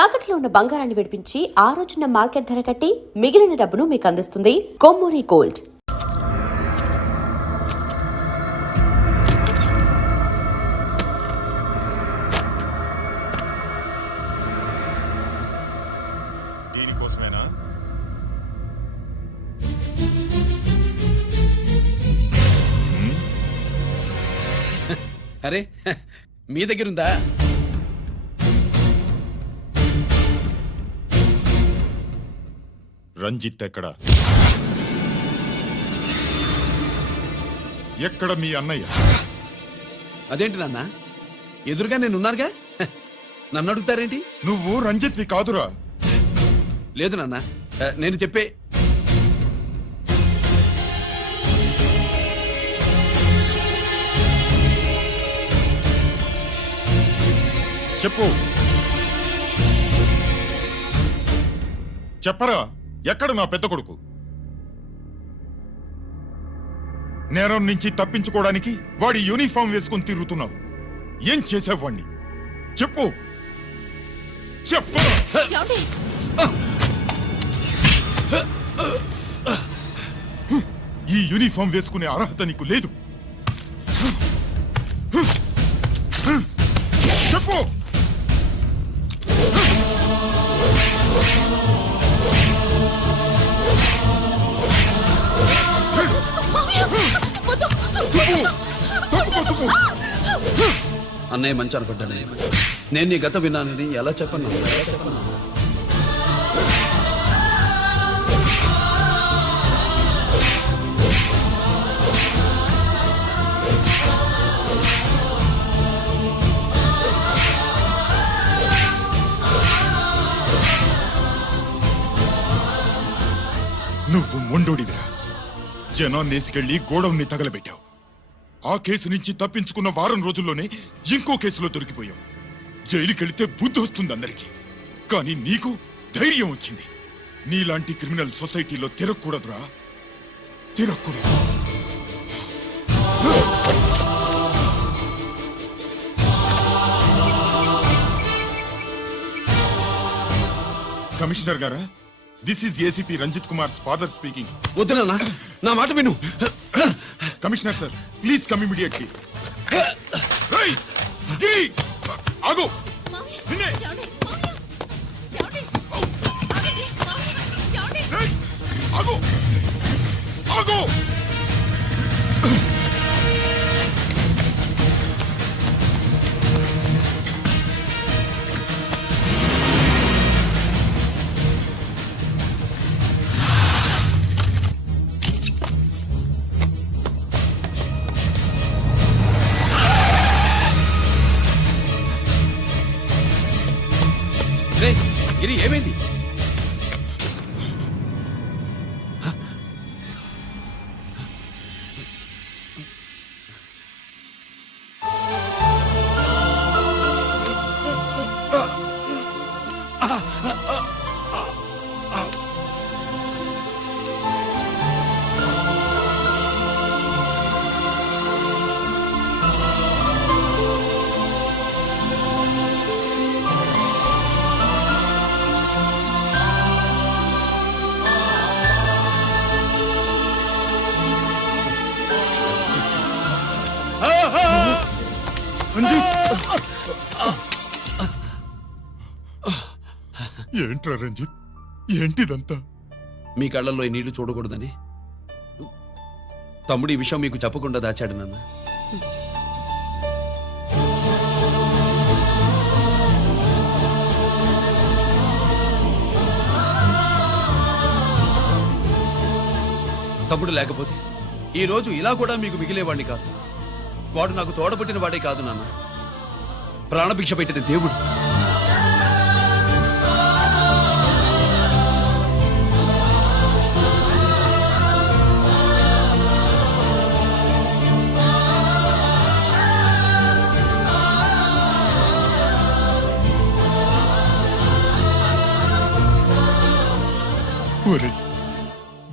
తాకట్లో ఉన్న బంగారాన్ని విడిపించి ఆ రోజున మార్కెట్ ధర కట్టి మిగిలిన డబ్బును మీకు అందిస్తుంది కొమ్మూరి గోల్డ్. దీనికోసమేనా? అరే మీ దగ్గరుందా? రంజిత్ ఎక్కడ? ఎక్కడ మీ అన్నయ్య? అదేంటి నాన్న, ఎదురుగా నేనున్నానుగా, నన్ను అడుగుతారేంటి? నువ్వు రంజిత్వి కాదురా. లేదు నాన్న, నేను చెప్పే చెప్పు. చెప్పరా, ఎక్కడ నా పెద్ద కొడుకు? నేరం నుంచి తప్పించుకోవడానికి వాడి యూనిఫామ్ వేసుకుని తిరుగుతున్నావు. ఏం చేసావు వాణ్ణి? చెప్పు చెప్పు. ఈ యూనిఫామ్ వేసుకునే అర్హత నీకు లేదు. చెప్పు. అన్నయ్య మంచి అనుకుంటాను. నేను నీ గత విన్నానని ఎలా చెప్పను? నువ్వు మొండోడివిరా. జనాన్నేసుకెళ్లి గోడౌన్ని తగలబెట్టావు. ఆ కేసు నుంచి తప్పించుకున్న వారం రోజుల్లోనే ఇంకో కేసులో దొరికిపోయావు. జైలుకెళ్తే బుద్ధి వస్తుంది అందరికీ, కానీ నీకు ధైర్యం వచ్చింది. నీలాంటి క్రిమినల్ సొసైటీలో తిరగకూడదురా, తిరగకూడదు. కమిషనర్ గారా, this is ACP Ranjit Kumar father speaking. వద్దు నాన్న, నా మాట విను. Commissioner sir, please come immediately. ఆగు. ఆగు ఆగు. గిరి, ఏమైంది? ఏంట్రా రంజిత్, ఏంటిదంతా? మీ కళ్ళల్లో ఈ నీళ్లు చూడకూడదని తమ్ముడు ఈ విషయం మీకు చెప్పకుండా దాచాడు నాన్న. తమ్ముడు లేకపోతే ఈ రోజు ఇలా కూడా మీకు మిగిలేవాడిని కాదు. వాడు నాకు తోడబుట్టిన వాడే కాదు నాన్న, ప్రాణభిక్ష పెట్టిన దేవుడు.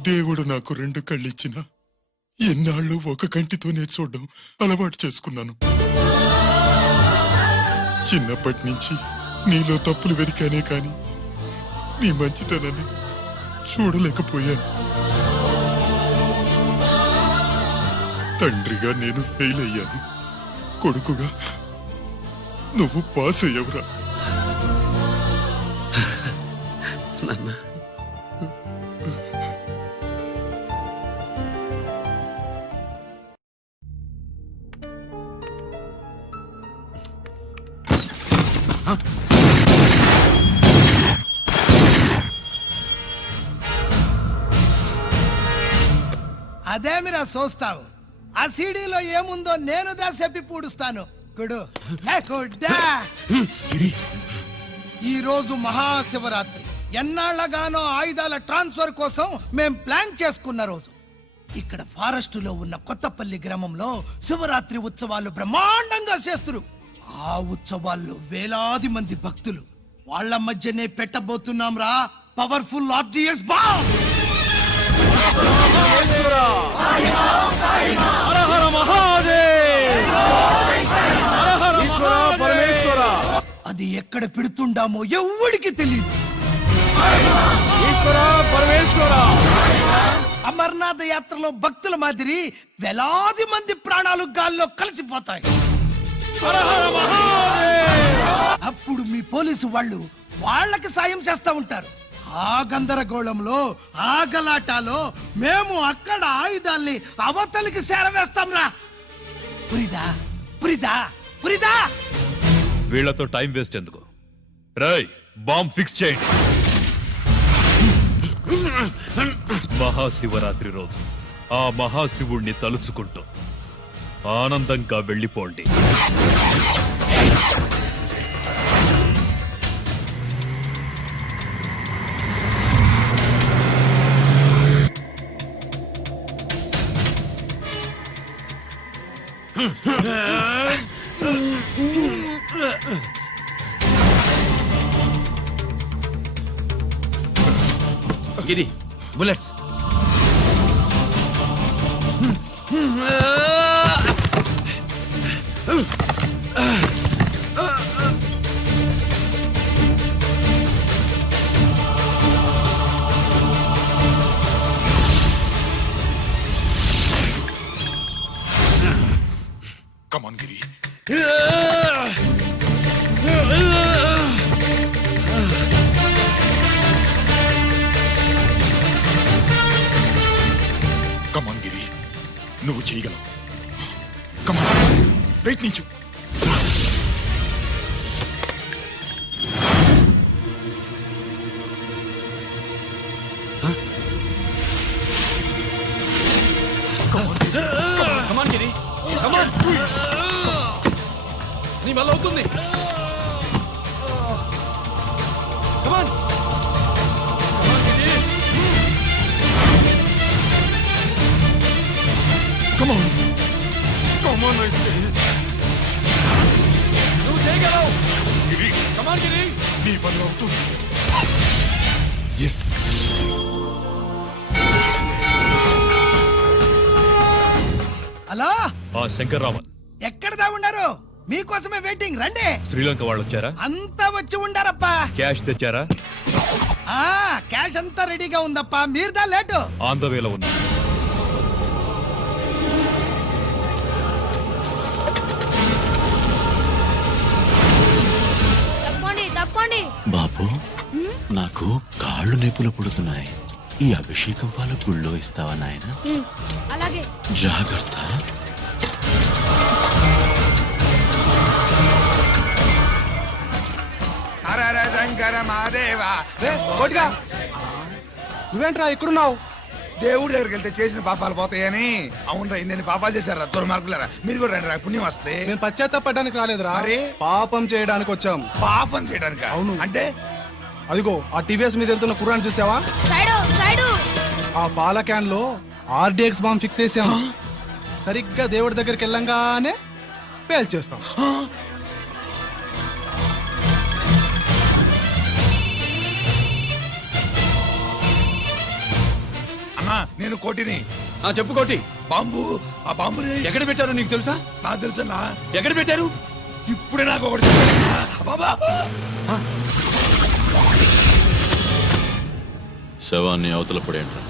దేవుడు నాకు 2 కళ్ళిచ్చినా ఎన్నాళ్ళు ఒక కంటితోనే చూడడం అలవాటు చేసుకున్నాను. చిన్నప్పటి నుంచి నీలో తప్పులు వెతికానే కాని నీ మంచితనాన్ని చూడలేకపోయాను. తండ్రిగా నేను ఫెయిల్ అయ్యాను, కొడుకుగా నువ్వు పాస్ అయ్యవురా. నాన్న అదేమిరా చూస్తావు? ఆ సీడీలో ఏముందో నేను చెప్పి పూడుస్తాను. గుడు గుడ్డా. ఈ రోజు మహాశివరాత్రి. ఎన్నాళ్లగానో ఆయుధాల ట్రాన్స్ఫర్ కోసం మేం ప్లాన్ చేసుకున్న రోజు. ఇక్కడ ఫారెస్ట్ లో ఉన్న కొత్తపల్లి గ్రామంలో శివరాత్రి ఉత్సవాలు బ్రహ్మాండంగా చేస్తురు. ఆ ఉత్సవాల్లో వేలాది మంది భక్తులు. వాళ్ళ మధ్యనే పెట్టబోతున్నాం రా పవర్ఫుల్ ఆర్డిఎస్ బాంబ్. అది ఎక్కడ పెడుతుండామో ఎవ్వడికి తెలియదు. అమర్నాథ్ యాత్రలో భక్తుల మాదిరి వేలాది మంది ప్రాణాలు గాల్లో కలిసిపోతాయి. అప్పుడు మీ పోలీసు వాళ్ళు వాళ్ళకి సాయం చేస్తా ఉంటారు. ఆ గందరగోళంలో ఆ గలాటాలో మేము అక్కడ ఆయుధాల్ని అవతలికి చేరవేస్తాం రా. పురిదా పురిదా పురిదా. వీళ్లతో టైం వేస్ట్ ఎందుకు? రాయ్, బాంబ్ ఫిక్స్ చేయండి. మహాశివరాత్రి రోజు ఆ మహాశివుణ్ణి తలుచుకుంటూ ఆనందంగా వెళ్ళిపోండి. గిరి, బుల్లెట్స్. కమాన్ గిరి. కమాన్ గిరి, నువ్వు చేయగలవు. కమాన్, ప్రయత్నించు. కమాన్ గిరి, కమాన్. నీ వల్ల అవుతుంది. కమాన్. Come on. Come on, I say. నువ్వు చేయగలవు. గిరి, కమాన్ గిరి. నీ వల్ల అవుతుంది. ఎస్. హలో, ఆ శంకర్రామన్ ఎక్కడదా ఉన్నారు? మీకోసమే వెయిటింగ్. రండి. శ్రీలంక వాళ్ళు వచ్చారా? అంతా వచ్చి ఉండారప్పా. క్యాష్ తెచ్చారా? ఆ క్యాష్ అంతా రెడీగా ఉందప్పా. మీరుదా లేటు. ఆన్ ద వేలో ఉంది. తప్పండి. బాబు, నాకు కాళ్ళు నొప్పులు పుడుతున్నాయి. ఈ అభిషేకం పాలు గుళ్ళో ఇస్తావా నాయన? అలాగే. జాగ్రత్త. నువ్వేంట్రా ఇక్కడున్నావు? దేవుడి దగ్గరికి వెళ్తే చేసిన పాపాలు పోతాయని. అవునరా, ఇన్ని పాపాలు చేశారా దుర్మార్గులారా. మీరు కూడా రండి రా, పుణ్యం వస్తే. మేము పశ్చాత్తాపడడానికి రాలేదురా, మరి? పాపం చేయడానికి వచ్చాం. పాపం చేయడానికి? అవును. అంటే అదిగో ఆ టీవీఎస్ మీద వెళ్తున్న కుర్రాన్ని చూసావా? సైడు. ఆ పాల క్యాన్ లో ఆర్డిఎక్స్ బాంబ్ ఫిక్స్ చేసాం. సరిగ్గా దేవుడి దగ్గరికి వెళ్ళంగానే పేల్చేస్తాం. అన్నా, నేను కోటిని. చెప్పు కోటి. బాంబు, ఆ బాంబుని ఎక్కడ పెట్టారు నీకు తెలుసా? నాకు తెలుసన్నా. ఎక్కడ పెట్టారు? ఇప్పుడే నాకు ఒకటి చెప్పాడు. బాబా శవాన్ని అవతల పడేయండి.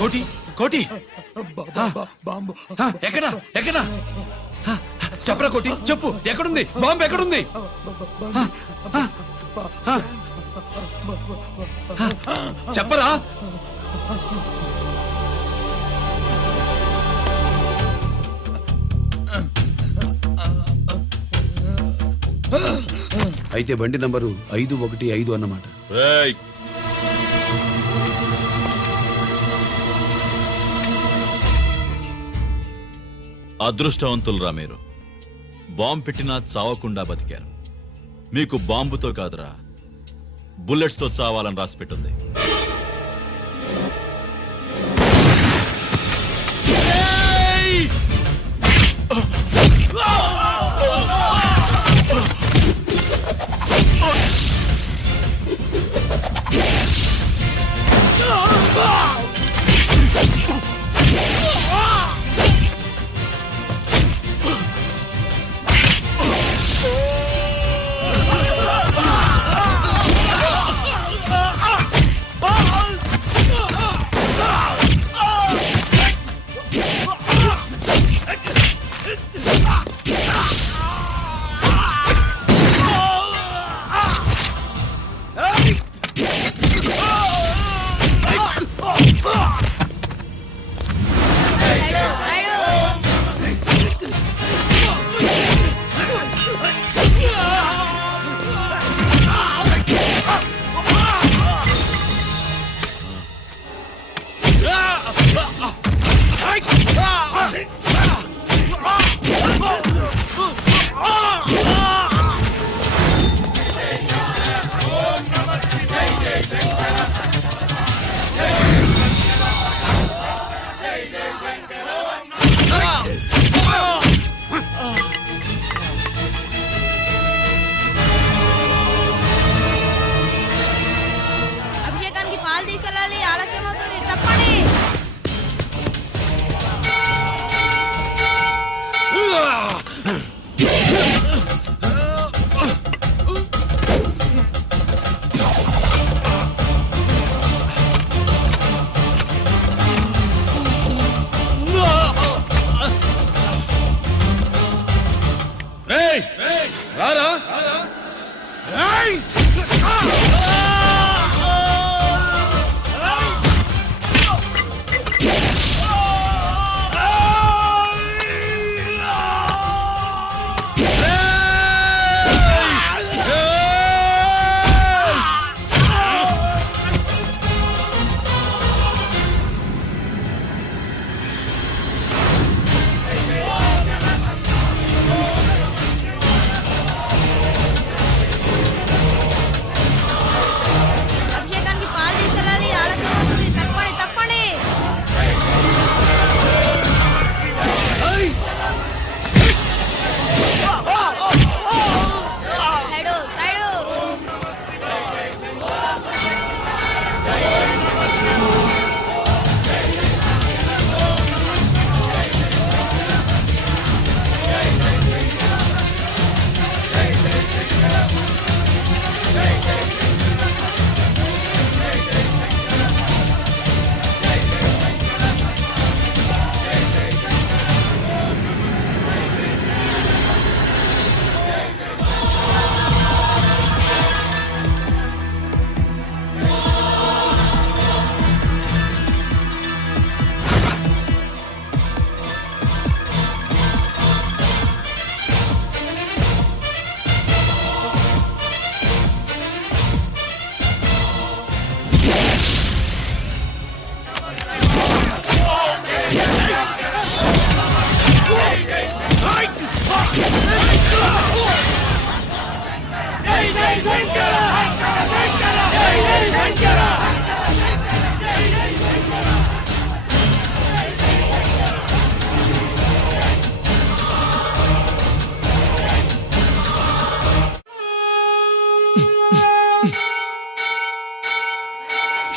కోటి కోటి బాంబు ఎక్కడా ఎక్కడా చెప్పరా కోటి చెప్పు ఎక్కడుంది బాంబు ఎక్కడుంది చెప్పరా అయితే బండి నంబరు 515 అన్నమాట. రేయ్, అదృష్టవంతులరా మీరు. బాంబు పెట్టినా చావకుండా బతికారు. మీకు బాంబుతో కాదురా, బుల్లెట్స్ తో చావాలని రాసి పెట్టుంది.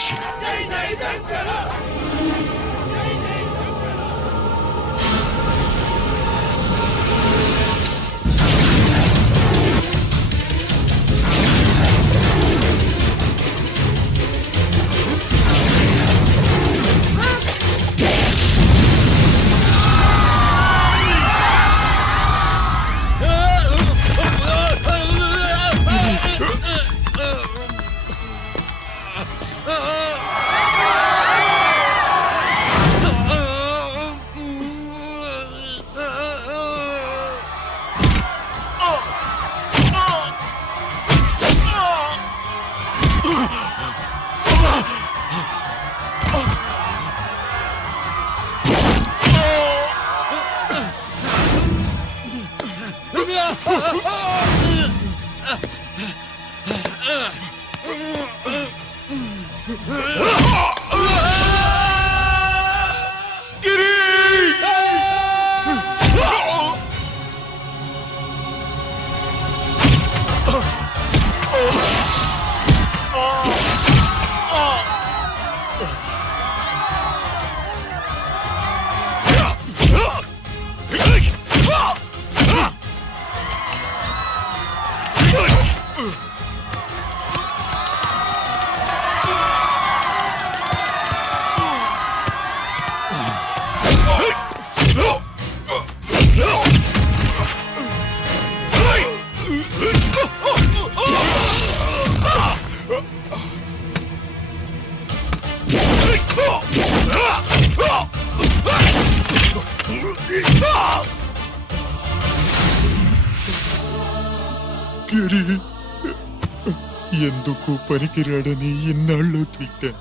గిరి, ఎందుకు పనికిరాడని ఇన్నాళ్ళు తిట్టా.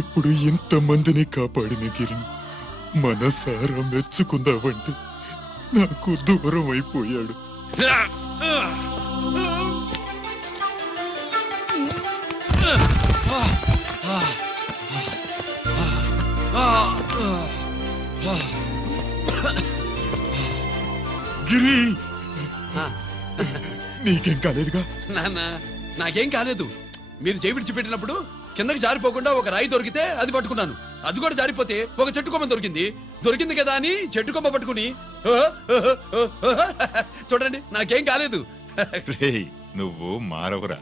ఇప్పుడు ఇంతమందిని కాపాడిన గిరిని మనసారా మెచ్చుకుందామంటే నాకు దూరం అయిపోయాడు. గిరి, నీకేం కాలేదుగా? నాన్న నాకేం కాలేదు. మీరు చేయి విడిచిపెట్టినప్పుడు కిందకి జారిపోకుండా ఒక రాయి దొరికితే అది పట్టుకున్నాను. అది కూడా జారిపోతే ఒక చెట్టు కొమ్మ దొరికింది కదా అని చెట్టు కొమ్మ పట్టుకుని చూడండి నాకేం కాలేదు. రేయ్, నువ్వు మారవురా.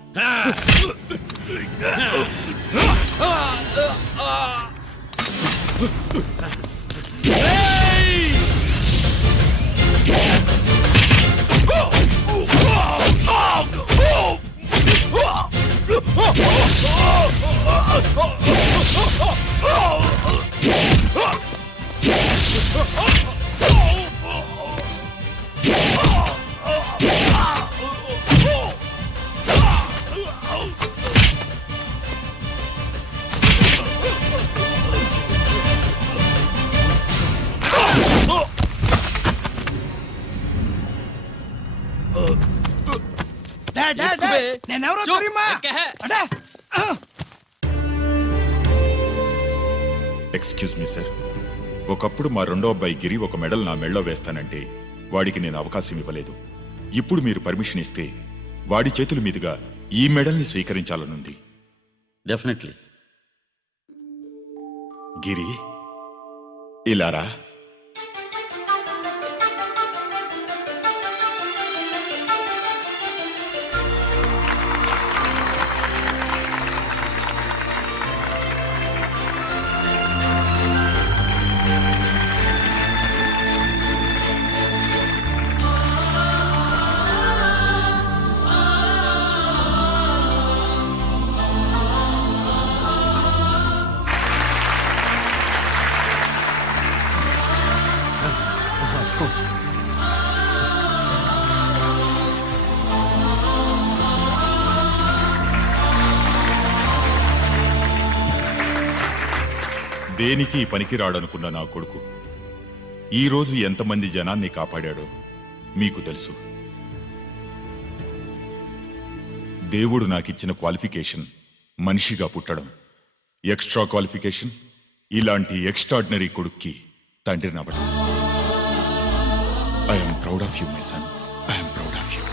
నేనెవరో తెలియమా? అడే, ఎక్స్క్యూజ్ మీ సార్, ఒకప్పుడు మా రెండో అబ్బాయి గిరి ఒక మెడల్ నా మెడలో వేస్తానంటే వాడికి నేను అవకాశం ఇవ్వలేదు. ఇప్పుడు మీరు పర్మిషన్ ఇస్తే వాడి చేతుల మీదుగా ఈ మెడల్ని స్వీకరించాలనుంది. డెఫినెట్లీ. గిరి, ఇలారా. దేనికి పనికిరాడనుకున్న నా కొడుకు ఈరోజు ఎంతమంది జనాన్ని కాపాడాడో మీకు తెలుసు. దేవుడు నాకిచ్చిన క్వాలిఫికేషన్ మనిషిగా పుట్టడం, ఎక్స్ట్రా క్వాలిఫికేషన్ ఇలాంటి ఎక్స్ట్రాడినరీ కొడుక్కి తండ్రినవ్వడం. I'm proud of you my son, I'm proud of you.